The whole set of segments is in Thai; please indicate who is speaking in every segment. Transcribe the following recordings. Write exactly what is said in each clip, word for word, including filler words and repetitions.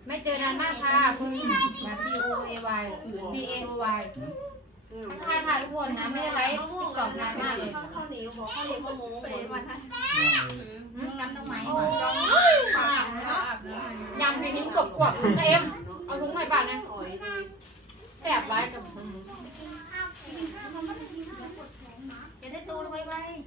Speaker 1: ไม่เจอนานมากค่ะคุณแบบ P O A Y P A O Y ทักทายค่ะทุกคนนะไม่ได้ไลฟ์ติ๊กต็อกนานมากเลย
Speaker 2: ข้าวเหนียวบอกข้าวเหนียวมะม่วงไปวันนั้น
Speaker 3: น้ำต้นไม้
Speaker 1: โอ้ยยำในนิ้วกบกวบเต็มเอาถุงใหม่บาทนะแสบร้ายกับ
Speaker 3: จะได้โตไว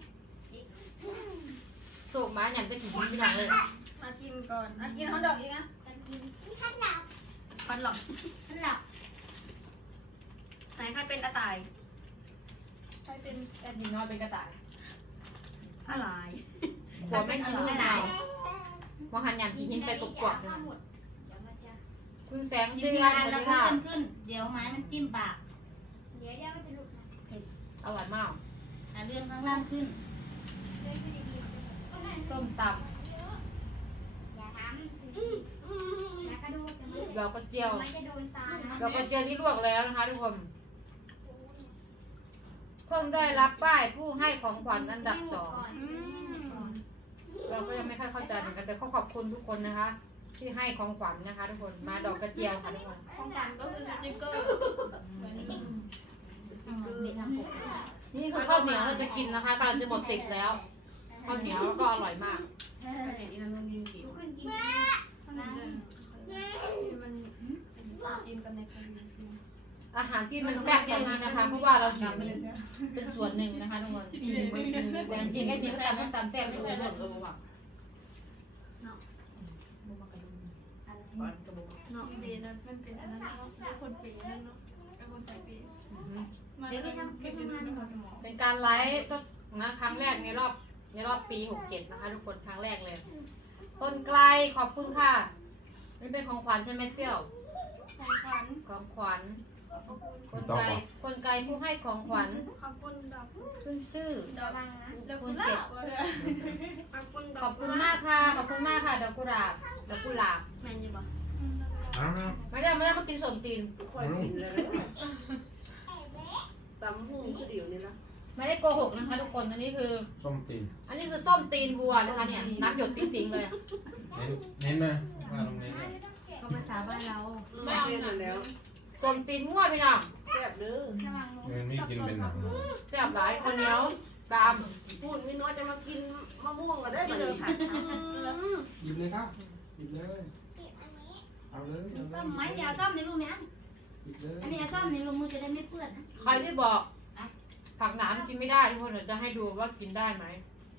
Speaker 1: โศกมาอย่างจะกี่ทีที่หลังเลย
Speaker 3: ๆมากินก่อนมากินฮอทดอกอีกนะ
Speaker 4: ฉันหลับ
Speaker 3: ฟันหลอกฟันหลับไหนใครเป็นกระต่าย
Speaker 1: ใช่เป็นแอดมินน้อยเป็นกระต่าย
Speaker 3: อะไร
Speaker 1: หัวไม่กินไม่หนาวมองหันยำกินหินไปกบกวบคุณแสง
Speaker 3: จิ้
Speaker 1: เดื
Speaker 3: ม
Speaker 1: อน
Speaker 3: นาน
Speaker 1: สวัส
Speaker 3: แล้ว
Speaker 1: ดี
Speaker 3: ก็
Speaker 1: ค่ะ
Speaker 3: เลื่อนขึ้น เดี๋ยวไม้มันจิ้มปาก
Speaker 4: เดี๋ยวเดี๋ยวมันจะหลุดนะ
Speaker 1: อร่อยมาก
Speaker 3: อ่ะเลื่อนข้างล่างขึ้น
Speaker 4: เล่นไปดีๆก็นั่น
Speaker 1: ส้มต
Speaker 4: อย่าทำอืมอืมแล้วก็ดูจะไม่
Speaker 1: ำเราก็เจียว
Speaker 4: มันจะโดนตานะ
Speaker 1: เราก็เจียวที่ลวกแล้วนะคะทุกคนเพิ่งได้รับป้ายผู้ให้ของขวัญอันดับสอง เราก็ยังไม่ค่อยเข้าใจเหมือนกันแต่ขอขอบคุณทุกคนนะคะ ที่ให้ของขวัญนะคะ ทุกคนมาดอกกระเจียวค่ะทุกคน
Speaker 3: ของขวัญก็คือสติ๊กเกอร์มีน้ำผง
Speaker 1: นี่คือข้าวเหนียวเราจะกินนะคะกำลังจะหมดติดแล้วข้าวเหนียวก็อร่อยมาก
Speaker 3: เห็นอีนันนดินกี่
Speaker 4: ลุกขึ้นกิน
Speaker 3: มันจิ้มกันในกัน
Speaker 1: อาหารที่มันแซ่บแบบนี้นะคะ เพราะว่าเรากินเป็นส่วนหนึ่งนะคะทุกคนแต่จริงๆแค่มีก็ตามต้องตามแซ่บทุกคน
Speaker 3: เนาะดีนะมันเป็นอันนั้นเนาะเป็นคนปีนั่นเนาะเป็นคนใส่ปี
Speaker 4: เดี๋ยวไปทำไปทำงานก่อน
Speaker 1: เป็นการไลฟ์ก็นะครั้งแรกในรอบในรอบปีหกเจ็ดนะคะ ทุกคนครั้งแรกเลย คนไกลขอบคุณค่ะนี่เป็นของขวัญใช่ไหมเปรี้ยว
Speaker 3: ของขวัญ
Speaker 1: ของขวัญคนไกลคนไกลผู้ให้ของขวัญ
Speaker 3: ขอบคุณดอก
Speaker 1: ขึ้นชื่อ
Speaker 3: ดอก
Speaker 4: ฟังนะ
Speaker 3: ดอกกุหลาบขอบคุณด
Speaker 1: ข
Speaker 3: อ
Speaker 1: อก บคุณมากค่ะ ขอบคุณมากค่ะดอกกุหลาบดอกกุหลาบ
Speaker 3: แมนจีบ
Speaker 1: ไม่ได้ไม่ได้มาตีนสมตีน
Speaker 2: ค่อยกินแล้วตำหุ่งคือเดี๋ยวนี้นะ
Speaker 1: ไม่ได้โกหกนะคะ ทุกคนอันนี้คือ
Speaker 5: ส้มตีน
Speaker 1: อันนี้คือส้มตีนวัวนะคะเนี่ยน้ำหยดติ๊งๆเลย
Speaker 5: เน้นเน้นเลยว่าตรงเน้นเลย
Speaker 3: ก็ภาษาบ้านเรา
Speaker 2: ไม่เรียนแล้ว
Speaker 1: ส้มตีนมั่วพี่น้อง
Speaker 2: แซ่บเด้อ
Speaker 5: เงินไม่กินเป็นหนัง
Speaker 1: แซ่บหลายคนเหนียวตาม
Speaker 2: พูดไม่น้อยจะมากินมะม่วงก็ได้
Speaker 3: ที่
Speaker 2: แบบ
Speaker 3: เล
Speaker 2: นี้
Speaker 3: ยผัด
Speaker 5: หยิบเลยครับหยิบเลย
Speaker 4: ติดอันนี้
Speaker 5: เอาเลย
Speaker 3: มีซ่อมไหมเดี๋ยวซ่อมในลูกเนี้ย
Speaker 5: หยิบเลย
Speaker 3: อันนี้ซ่อมในลูกมือจะได้ไม่เปื้อนนะ
Speaker 1: ใครที่บอกผักหนามกินไม่ได้ทุกคนเดี๋ยวจะให้ดูว่ากินได้ไหม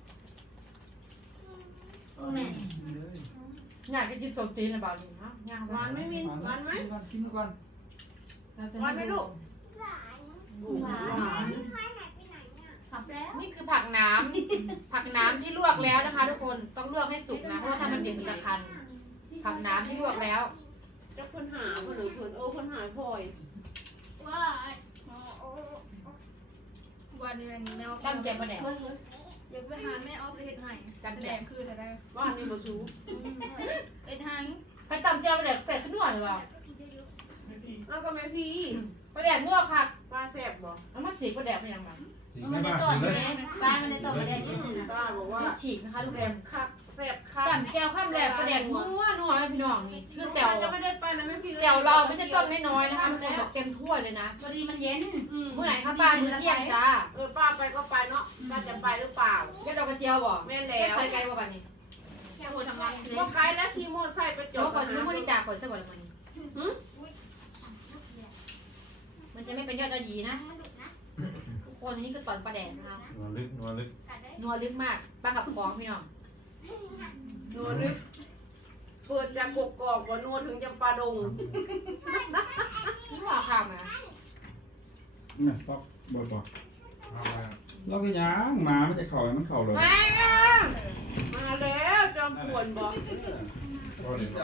Speaker 3: แม่
Speaker 1: อยากจะกินส้มตีนหรือเปล่านี่ฮะย่าง
Speaker 2: หวานไหม่มินหวานไหม
Speaker 5: กินก่อน
Speaker 2: หวานไหมลูก
Speaker 4: หลาน
Speaker 2: หวานหวาน
Speaker 4: ใครหายไปไหนเนี่ย
Speaker 3: ขับแล้ว
Speaker 1: นี่คือผักหน้ำ ผักหน้ำที่ลวกแล้วนะคะ ทุกคนต้องลวกให้สุกนะเพราะว่าถ้ามันเย็นมันจะคัน ผักหน้ำที่ลวกแล้ว
Speaker 2: จะคนหาคนหรือคนโอ้คนหายพลอย
Speaker 3: ว้าวันนี้อันนี้แม่
Speaker 1: ตั้งใจมาแดก
Speaker 2: เพิ่นเลย
Speaker 3: อยากไปหาแม่ออฟไปเฮ็ดให้แสดงคืออะไร
Speaker 2: บ้านมีมาสู
Speaker 3: เฮ็ดให้
Speaker 1: ใครตำเจียวมาแดกเป็ดขึ้นหน่อยหรือเปล่า
Speaker 2: แล้วก็แม่พี่
Speaker 1: มาแดกมั่วค่ะ
Speaker 2: ปลาแซ่บบ่
Speaker 1: เอามาสีมาแดกเป็นยังไง
Speaker 5: สี
Speaker 3: มั
Speaker 5: ไม่
Speaker 3: นได้
Speaker 5: บ้า
Speaker 3: ต่อ
Speaker 5: สี
Speaker 3: ย
Speaker 5: เลย
Speaker 3: บ้านมันได้ต่อมาได้
Speaker 2: ตาบอกว่า
Speaker 1: ฉีกนะคะทุกค
Speaker 2: แซ่
Speaker 1: น
Speaker 2: บคักแซ่บคัก
Speaker 1: ตำแก้วข้ามแดกประแดกนัวนัวพี่น้องนี่คือแก้ว
Speaker 2: จะไม่ได้ไปแล้วแม่พี่
Speaker 1: แก้วเราไม่ใช่ต้นน้อยๆนะคะทุกคนแบบเต็มถ้วยเลยนะ
Speaker 3: พอดีมันเย็น
Speaker 1: เมื่อไหร่คะป้ามื้อเที่ยงจ้า
Speaker 2: เออป้าไปก็ไปเนาะป้าจะไปหรือเปล่า
Speaker 1: แก้วดอกกระเจียวบ่
Speaker 2: แม่
Speaker 1: แก้
Speaker 2: แล้ว
Speaker 1: วใส่ไก่บ่บัดนี้
Speaker 3: แค่หัวทำงาน
Speaker 2: ก็ไกลแล้วขี่มอเตอร์ไซค์ไปจ
Speaker 1: เดี๋ย
Speaker 2: อ
Speaker 1: ว
Speaker 2: ด
Speaker 1: ก่อน
Speaker 2: หา
Speaker 1: มื้อมื้อนี้จ่าก่อนซะบ่ละมื้อนี้มันจะไม่เป็นยอดกระยีนะ
Speaker 4: หลุดนะ
Speaker 1: ทุกคนนี่คือตอนปลาแดกนะคะ
Speaker 5: นัวลึกนัวลึก
Speaker 4: กัดได้
Speaker 1: นัวลึกมากปลากับฟองพี่น้อง
Speaker 2: นัวนึกเปิดจากกกอกว่านัวถึงจำปาดง
Speaker 1: นี่ว่าข้ามนะ
Speaker 6: เนี่ยปอกบดปอก
Speaker 5: เอาไป
Speaker 6: เราก็ย่างหมามันจะเข่าให้มันเข่าเลย
Speaker 1: แม่
Speaker 2: มาแล้วจอมป่วนบอก
Speaker 5: พอดีก่อน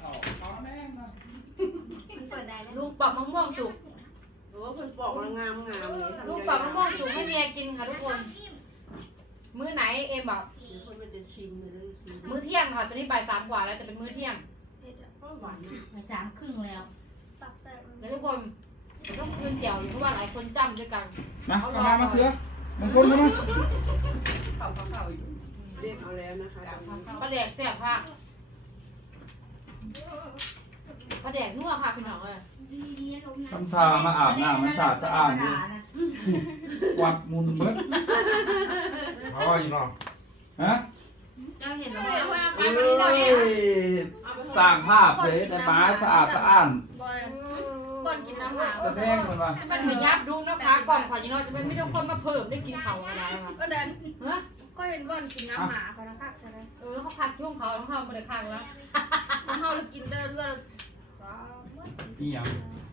Speaker 3: มันเปิดได้แล้ว
Speaker 1: ลุงปอกมะม่วงสุก
Speaker 2: หรือว่าเพิ่นปอกแล้วงามงามนี่ทำ
Speaker 1: ลุง
Speaker 2: ยัง
Speaker 1: ปอก
Speaker 2: ไง
Speaker 1: มะม่วงสุกให้เมียกินค่ะทุกคน มื้อไหนเอ็มบอก
Speaker 2: เดี๋ยวเพิ่นไปจะชิมเลยสิ
Speaker 1: มื้อเที่ยงค่ะตอนนี้บ่ายสามกว่าแล้วแต่เป็นมื้อเที่ยง
Speaker 2: หวานนี่
Speaker 3: มาสามครึ่งแล้ว
Speaker 4: ตับแต่
Speaker 1: แล้วทุกคนผมต้องคืนแจวอยู่เพราะว่าหลายคนจำด้วยกัน
Speaker 6: มาเอามามาเสือมันคนเข้ามา
Speaker 1: เขาเขาเขาอยู่
Speaker 2: เรียกเอาแล้วนะคะ
Speaker 1: ปลาแดกแซ่บค่ะพระแดกนัวค่ะพี่น้องเลย
Speaker 4: ดีดีลมนะ
Speaker 6: ทำทามาอาบน้ำมันสะอาดสะอาดอยู่วัดมุนเบิด
Speaker 5: เพราะว่าอยู่เนาะ
Speaker 6: ฮะ
Speaker 3: เจ้าเห็น
Speaker 2: เอ
Speaker 3: แล้ว
Speaker 2: อว่าไป
Speaker 6: เอ้
Speaker 2: มันนี่เลย
Speaker 6: ยสร้างภาพเลยแต่ไม้สะอาดสะอ้าน
Speaker 3: บอยบอนกินน้ำหมา
Speaker 6: แต่แพงเลยว่ะ
Speaker 1: มันเหมือนยับดุ้งนะคะกล่องขอจีนอจะเป็นไม่ต้องคนมาเพิ่มได้กินเขาอะไรค่ะ
Speaker 3: ก็เดิน
Speaker 1: ฮะ
Speaker 3: ก็เห็นบอนกินน้ำหมาเขานะคะใช่ไหม
Speaker 1: เออเขาพักช่วงเขาต้องเข้ามาเลยข้างแล้ว
Speaker 3: มันเขากินเดินเรื่อย
Speaker 6: นี่ยัง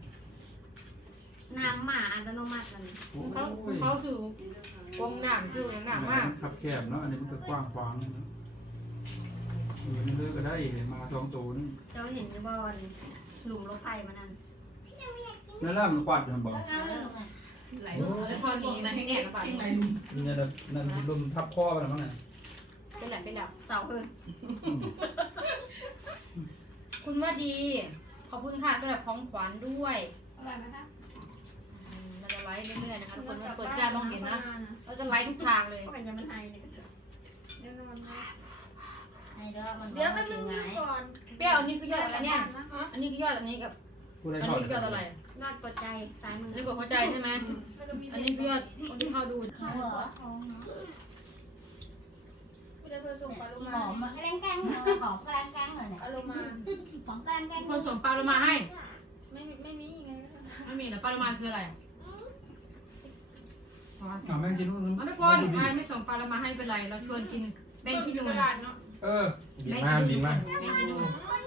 Speaker 4: น้ำหมาอัตโนมัติมัน
Speaker 6: โอ้
Speaker 1: เขา
Speaker 6: ย
Speaker 1: เขาสู่วงหนามคือหนามมาก
Speaker 6: ขับแคบเนาะอันนี้มันก็กว้างขวางเนาะเออมันเลือกก็ได้มาสองตัวนี่
Speaker 4: เจ้าเห็นอยู่บอนหลุมรถไฟมันนั่น
Speaker 6: นั่นแหละมันควัดอยู่บอก
Speaker 1: ไหลลงแล้วตอนนี้ให้แน่กระเป๋า
Speaker 6: นี่นั่นน่ะนั่นลมทับคอไปแล้วมั้งเนี่ย
Speaker 1: เป็นแหละเป็นแบบ
Speaker 4: เสาคือ
Speaker 6: อืม
Speaker 1: คุณว่าดี ขอบคุณค่ะสำหรับของขวัญด้วย
Speaker 3: อะไรนะคะ
Speaker 1: อืมเราจะไลฟ์เรื่อยๆนะคะทุกคนมันเปิดการมองเห็นนะเราจะไลฟ์ทุกทางเลย
Speaker 3: ก็เป็นยังมันไทยเนี่ยเดี๋ยวมัน
Speaker 4: ไอ้เด้อมัน
Speaker 3: เดี๋ยวไปมึงก่อน
Speaker 1: เปรี้ยวอันนี้คือยอดอันเนี้ยอันนี้คือยอดอันนี้กับ
Speaker 6: ผู้ใด
Speaker 1: อัน
Speaker 6: ชอบ
Speaker 1: นี้คือยอดอะไร
Speaker 4: ยอดกดใจซ้ายมือ
Speaker 1: อันนี้กดหัวใจใช่ไหมอันนี้คือยอดคนที่เข้าดู
Speaker 4: เขาเหรอ
Speaker 3: ไม่ได้เพื่อส่งไปลง
Speaker 4: ห
Speaker 3: มา
Speaker 4: อมมาแกล้งแกล้งหอมแกล้งแกล้งเลยเนี่ย
Speaker 3: เอาลงมา
Speaker 4: ของแกล้งแกล้ง
Speaker 1: คนส่งปลาโลมาให้
Speaker 3: ไม่ไม่มีไง
Speaker 1: ไม่มีเหรอปลาโลมาคืออะไร
Speaker 6: อ่ะแม่งกินนู่น
Speaker 1: เอาทุกคนใครไม่ส่งปลาโลมาให้เป็นไร เราชวนกินแบงกินูน
Speaker 3: กระดาษเนาะ
Speaker 6: เออ
Speaker 5: บินมาบินมา
Speaker 1: แบงกินูน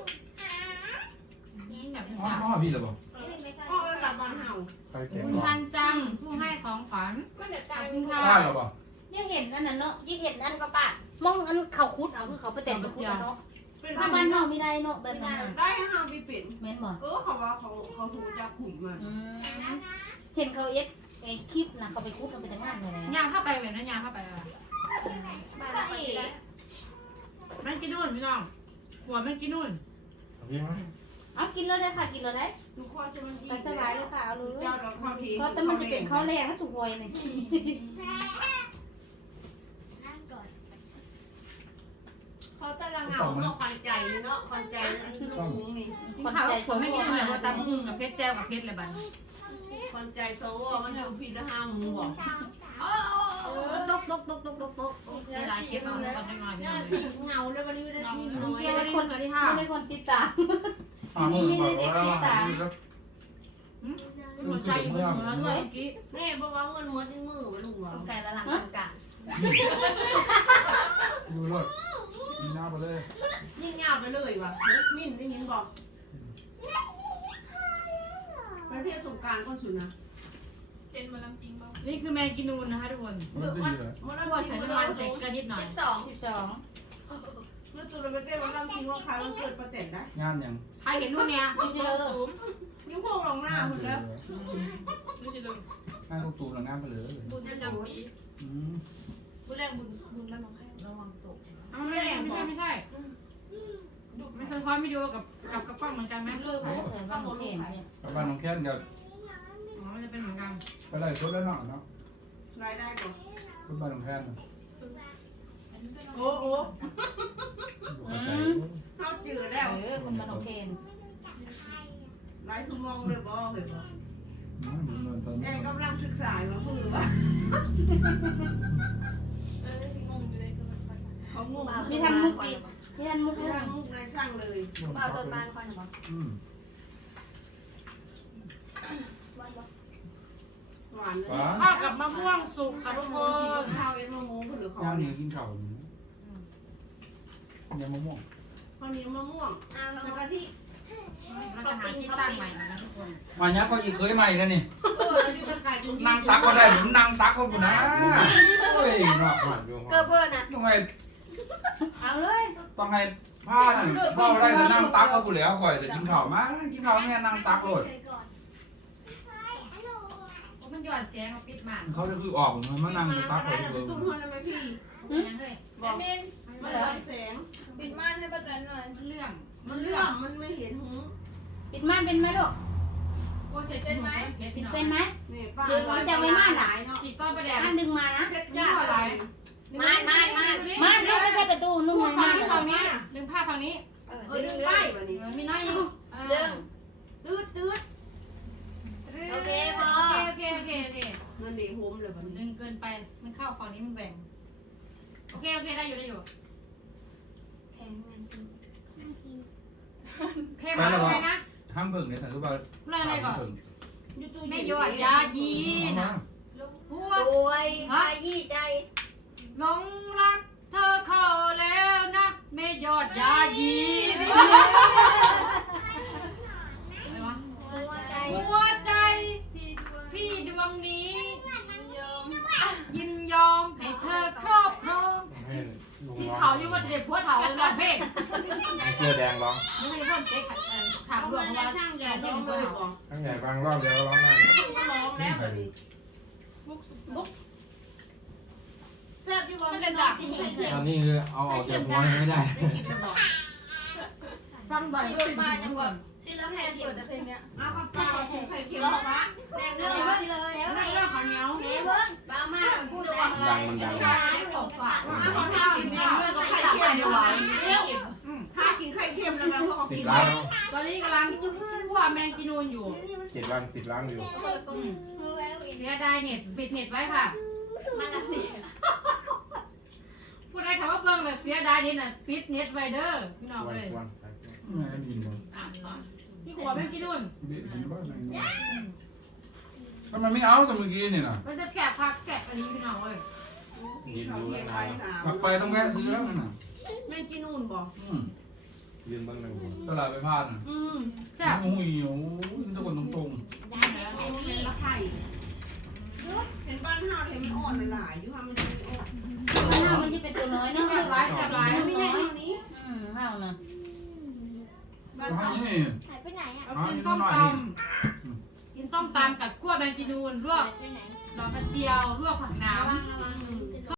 Speaker 1: แบบ
Speaker 6: อ๋อ
Speaker 1: สาว
Speaker 6: อ๋อพี่เหรอบอก
Speaker 2: พ่อระดับบอลเห่า
Speaker 5: ใครแข่ง
Speaker 1: คุณ
Speaker 5: ก่อ
Speaker 1: ทั
Speaker 5: น
Speaker 1: นจังผู้ให้ของขวัญ
Speaker 3: ก็เดี๋ยว
Speaker 1: ข
Speaker 3: ตา
Speaker 1: อบ
Speaker 3: ย
Speaker 1: คุณค่ะ
Speaker 6: ได้เหรอบอก
Speaker 4: ยิ่งเห็นอันนั้นเนาะยิ่งเห็นอันก็ปะมองอันเขาคุดเอาคือเขาไปแต่งไปคุดเอาเนาะ
Speaker 2: เป็น
Speaker 4: ถ้ามันเนาะไม่ได้เนาะแบบนั้น
Speaker 2: ได้ให้ห้ามไปเป็น
Speaker 4: แม่นบ่
Speaker 2: เออเขาว่าเขาเขาถูกจับขุยมา
Speaker 4: เห็นเขาเอ็ดไอ้คลิปนะเขาไปคุดมันไปแต่งงานเลยนะ
Speaker 1: ย่างเข้าไปแบบนั้นย่างเข้าไปอ่ะ
Speaker 3: บ้านเราไปได้
Speaker 1: แบงกินูนพี่น้องหัวแบงกินูน
Speaker 5: บินมา
Speaker 4: เอากินแล้วได้ค่ะกินแล้วได้
Speaker 2: ทุกข้อใช่ไหม
Speaker 4: แต่สบายเลยค่ะเอาเลย
Speaker 2: เจ้าเราเข้าที
Speaker 4: เพราะแต่มันจะเป็นข้าวแรงและสุกวยเนี่ยนั่งก่อน
Speaker 2: เขาแต่ละเงาเนาะควันใจเนาะควันใจน้องคุ้งนี่
Speaker 1: กินข้าวสวยไม่กินแบบว่าตำหุ่งกับเพชรแจ่วกับเพชรเลยบัด
Speaker 2: ควันใจโซวมันอยู่พีละห้ามือบอก
Speaker 4: เออตกตกตกตกตกตก
Speaker 1: นี่ลายเก็บเอาก่อนได้หน่อยพี่
Speaker 2: ห
Speaker 1: น้
Speaker 2: น้า
Speaker 1: อง
Speaker 2: สีเงาเลยวันนี้ไม่ได้นี่น้อย
Speaker 1: เกียร์ได้คนสวัสดีค่ะ
Speaker 4: ไม่ได้คนติดตาม
Speaker 6: อ่ามือบอกว่า
Speaker 1: หัวใจอยู่บนหัวด้วยเมื่อกี้
Speaker 2: นี่เพราะว่าเงินม้วนที่มือวะลุงวะ
Speaker 4: สงสัยละหลังกลาง
Speaker 6: มือรถมีหน้าไปเลย
Speaker 2: ยิ่งเงาไปเลยวะมิ่นได้ยินบอกประเทศสงการก็สุดนะ
Speaker 3: เจนมาลำจริงเปล่า
Speaker 1: นี่คือแมงกินูนนะคะทุกคน
Speaker 6: มันจะดีเลย
Speaker 2: มัน
Speaker 1: หัว
Speaker 2: ลำ
Speaker 1: ใส่
Speaker 2: ชิง
Speaker 1: น้ำ
Speaker 2: มั
Speaker 1: มัน
Speaker 2: น
Speaker 1: ใส่กระดิบหน่อย
Speaker 3: สิบสอง
Speaker 4: สิบสอง
Speaker 2: แล้วตัวเราไปเต้นมันลำชิงว่าใครมันเกิดประเด็นได้
Speaker 6: งานยัง
Speaker 1: ใครเห็นรูปเนี้ย
Speaker 3: ไม่ใช่เราซูม
Speaker 2: นิ้วโป้งลงหน้าหมดแล้ว
Speaker 3: ไม่ใช่เลย
Speaker 6: งานลูกตูมหรืองานไปเลย
Speaker 3: บุญประจำปี
Speaker 6: อืม
Speaker 3: บุญแรงบุญบุญบ้านน้องแค่ระวังตก
Speaker 1: ไม่ใช่ไม่ใช่ไม่ใช่ไม่สะท้อนวิดีโอกับกับกระป๋องเหมือนกันไหม
Speaker 4: เลิกเลิกเลยว่าโอเค
Speaker 6: กับบ้านน้องแค้นกับ
Speaker 1: อ๋อมันจะเป็นเหมือนกัน
Speaker 6: ไปไล่สดแล้วเนาะเนาะ
Speaker 2: รายได้ก่อน
Speaker 6: รถบ้านน้องแค้น
Speaker 2: โอ้โห
Speaker 6: เข้าใจ
Speaker 2: เข้าจืดแล้ว
Speaker 4: เออคนมันโอเค
Speaker 2: รายสมองเลยบ่เลยบ่
Speaker 6: อืมเงินตอน
Speaker 2: แอ
Speaker 6: นี้
Speaker 2: กำลังศึกษาว่ามือว่า
Speaker 3: เอองงอยู่เลยคือมัน
Speaker 2: เขางง
Speaker 4: มีทันมุกอีกมีทันมุก
Speaker 2: ไม่
Speaker 4: ด้วย
Speaker 2: ทำมุกในช่างเลย
Speaker 4: เปล่าจนบานคอนเหรอ
Speaker 6: อืม
Speaker 2: หวานเลย
Speaker 6: ฟ้า
Speaker 1: ข้าวกับมะม่วงสุกค่ะทุกค
Speaker 2: กิน
Speaker 1: น
Speaker 2: กับข้าวเอ็นมะม่วงหรือของ
Speaker 6: ย่างนี้กินข้าวยังมะม่วง
Speaker 2: ข้าวเหนียวมะม่วง
Speaker 4: เอา
Speaker 2: แล้วกะทิ
Speaker 1: เราจะหาที่ตั้งใหม่นะทุกคน
Speaker 6: มาเนี้ยเขาอีกเคยใหม่แล้วนี่
Speaker 2: เออแล้วอยู่ตะไก่ตรงนี้
Speaker 6: นั่งตักก็ได้ผมนั่งตักเขาบุนะโอ้ยเนาะ
Speaker 5: หวานอยู่
Speaker 4: เกิดเพื่อนอ่ะ
Speaker 6: ต้องให้
Speaker 4: เอาเลย
Speaker 6: ต้องให้ผ้านั่นเข้าได้จะนั่งตักเขาบุแล้วข่อยจะกินข้าวมากินข้าวแม่นั่งตักโลด
Speaker 1: มันหย่อนเสียงปิดหมาก
Speaker 6: เขาจะคือออกมันมานั่งตักเขาเบิ่ง
Speaker 2: ตุ้มหัวนะแม่พี่
Speaker 1: ยังเลย
Speaker 2: บอก
Speaker 3: เน้น
Speaker 2: มันเรืองแสง
Speaker 3: ปิดม่านให้ป้าแตนหน่อย
Speaker 1: เรื่อง
Speaker 2: มันเรื่องมันไม่เห็นหู
Speaker 4: ปิดม่านเป็นไหมลูก
Speaker 1: โอ้เสร็จเป็นไหมพี่น้อง
Speaker 4: เป็นไหม
Speaker 2: นี่ป้า
Speaker 4: ดึงมันจะไว้ม่าน
Speaker 2: ห
Speaker 4: อ่ะ
Speaker 2: ลายเนาะ
Speaker 1: ขีดต้นประแดง
Speaker 4: ม่านดึงมานะ
Speaker 2: เพชรจ้าอะไร
Speaker 4: ม่านม่านม่านม่านลูกไม่ใช่ประตูนุ่ม
Speaker 2: พู
Speaker 4: เล
Speaker 2: ด
Speaker 4: ย
Speaker 2: ฟั
Speaker 4: ม่าง น
Speaker 2: ฝั่งนี้
Speaker 1: ดึงผ้าฝั่งนี้
Speaker 4: เออ
Speaker 2: เออ
Speaker 4: ดึ
Speaker 2: ดึ
Speaker 4: ง
Speaker 2: ง
Speaker 4: เล
Speaker 2: ไล่
Speaker 4: ย
Speaker 2: แบบนี้
Speaker 1: มีน้อยอยู่
Speaker 4: ดึง
Speaker 2: มเลยวัน
Speaker 1: ดึ
Speaker 2: นี้
Speaker 1: งเกินไปมันเข้าฝั่งนี้มันแหว่งโอเคโอเคได้อยู่ได้อยู่
Speaker 4: แข็งมันกินมันกิน
Speaker 1: โอเคมาเลยนะ
Speaker 6: ห้ามเบิ่งในสันติบาล
Speaker 1: เรื่องอะไรก่อน
Speaker 2: ยูทูบ
Speaker 1: ไม่ยอดยายีนะหัว
Speaker 2: สวยขยี้ใจ
Speaker 1: หลงรักเธอเข้าแล้วนะไม่ยอดยายีอะไรวะ
Speaker 2: หัวใจ
Speaker 1: หัวใจ
Speaker 3: พี่ดวง
Speaker 1: พี่ดวงนี้
Speaker 3: ยอม
Speaker 1: ยินยอมให้เธอครอบครอง
Speaker 5: ให้ลุง
Speaker 1: ที่
Speaker 5: ร้อง
Speaker 1: เขาอยู่ว่าจะได้ผัวเขาเลยร้องเพลง
Speaker 5: ให้เสื้อแดงร้อง
Speaker 1: ไม่ให้เพื่อนเจ๊ขัดถาม
Speaker 2: เอา
Speaker 1: ดว
Speaker 2: มาง ใน
Speaker 1: ว่า
Speaker 2: ช่างใหญ่ร้องเลยบอก
Speaker 5: ทั้งใหญ่บางรอบเดียวก็ร้องได้
Speaker 2: ก็ร้องแล้ววันนี้
Speaker 3: บุ๊ก
Speaker 1: บุ๊ก
Speaker 2: แซ่บที่บอกมันจะดักกินไข่เค็ม
Speaker 5: ตอนนี้คือเอาออกจากหัวยังไม่ได้
Speaker 2: ได้กินแล้วบอก
Speaker 1: ฟังบ่อย
Speaker 3: เปิดมาจังหวะ
Speaker 2: ชิแล้ว
Speaker 3: แค่
Speaker 2: ไข่เค็
Speaker 3: เปิ
Speaker 2: ม
Speaker 3: ดแต่เพลงเนี้ย
Speaker 2: เอาข้าวเปล่าชิไข่เค็มปะแดงเนื้อมาชิเลย
Speaker 1: นั่งเรื่องข้าวเหนียว
Speaker 4: เดี๋ยวเบิ้ง
Speaker 2: บ้ามากพูดเลย
Speaker 5: ดังมันดัง
Speaker 1: ไม่ของฝาก
Speaker 2: มาขอข้าวกินแดงเนื้อกับไข่เค็มเดี๋ยวหวานเร็วถ้ากินไข่เค็มแล้วกันเพราะเขา
Speaker 5: สิบ
Speaker 2: กิน
Speaker 5: ล้าน
Speaker 2: แล้ว
Speaker 1: ตอนนี้กำลังคั่วแมงจีนูนอยู่
Speaker 5: เจ็ดล้านสิบล้านอยู่
Speaker 1: อืม
Speaker 4: มือไว้อีก
Speaker 1: เสียดายเน็ตปิดเน็ตไว้ค่ะ
Speaker 4: มันละสิ
Speaker 1: พูดได้คำว่าเบิ่งเลยเสียดายเน็ตน่ะปิดเน็ตไว้เด้อพี่น้อง
Speaker 5: วัน
Speaker 1: เลย
Speaker 5: วัน
Speaker 6: แม่ดินเลย
Speaker 1: อ่ะอ่ะนี่ขัวแมงจีนูน
Speaker 6: เบี้ยดินบ้านไหน
Speaker 1: อืม
Speaker 6: ทำไมไม่เอาแต่เมื่อกี้นี่นะ
Speaker 1: มันจะแสบพักแสบอันนี้พี่น้องเลย
Speaker 2: กินข้าวเค็มไปสาม
Speaker 6: กลับไปต้องแวะซื้อแล้วนั่นน่ะ
Speaker 2: แม่กินนู่นบอก
Speaker 6: อืม
Speaker 5: ยืนเบ้างหนึ่งคน
Speaker 6: ตลาดไปพลาดน่ะ
Speaker 1: อืมแสบ
Speaker 6: โอ้ยโอ้ยทุกคนตรง
Speaker 4: ได้ไหม
Speaker 2: เอาเห็นละไข่เห็นบ้านห้าวเห็นมันอ่อนมันหลายอยู่ค่ะมันอ่อน
Speaker 7: มันน่ามันจะเป็นตัวน้อยเนาะ
Speaker 1: แสบร้ายแสบร้าย
Speaker 2: มันไม่ใช่เท่านี้
Speaker 7: อืมเฮานะ
Speaker 6: ๆ
Speaker 2: บ้าน
Speaker 6: เอา
Speaker 2: ห้าว
Speaker 6: ให้นี่
Speaker 4: หายไปไหนอ่ะ
Speaker 1: เอากินต้มตำกินต้มตำกับคั่วแมงจีนูนลวก
Speaker 4: ไปไหน
Speaker 1: ดอกกระเจียวลวกผักน้
Speaker 4: ระวังระวัง
Speaker 1: ำ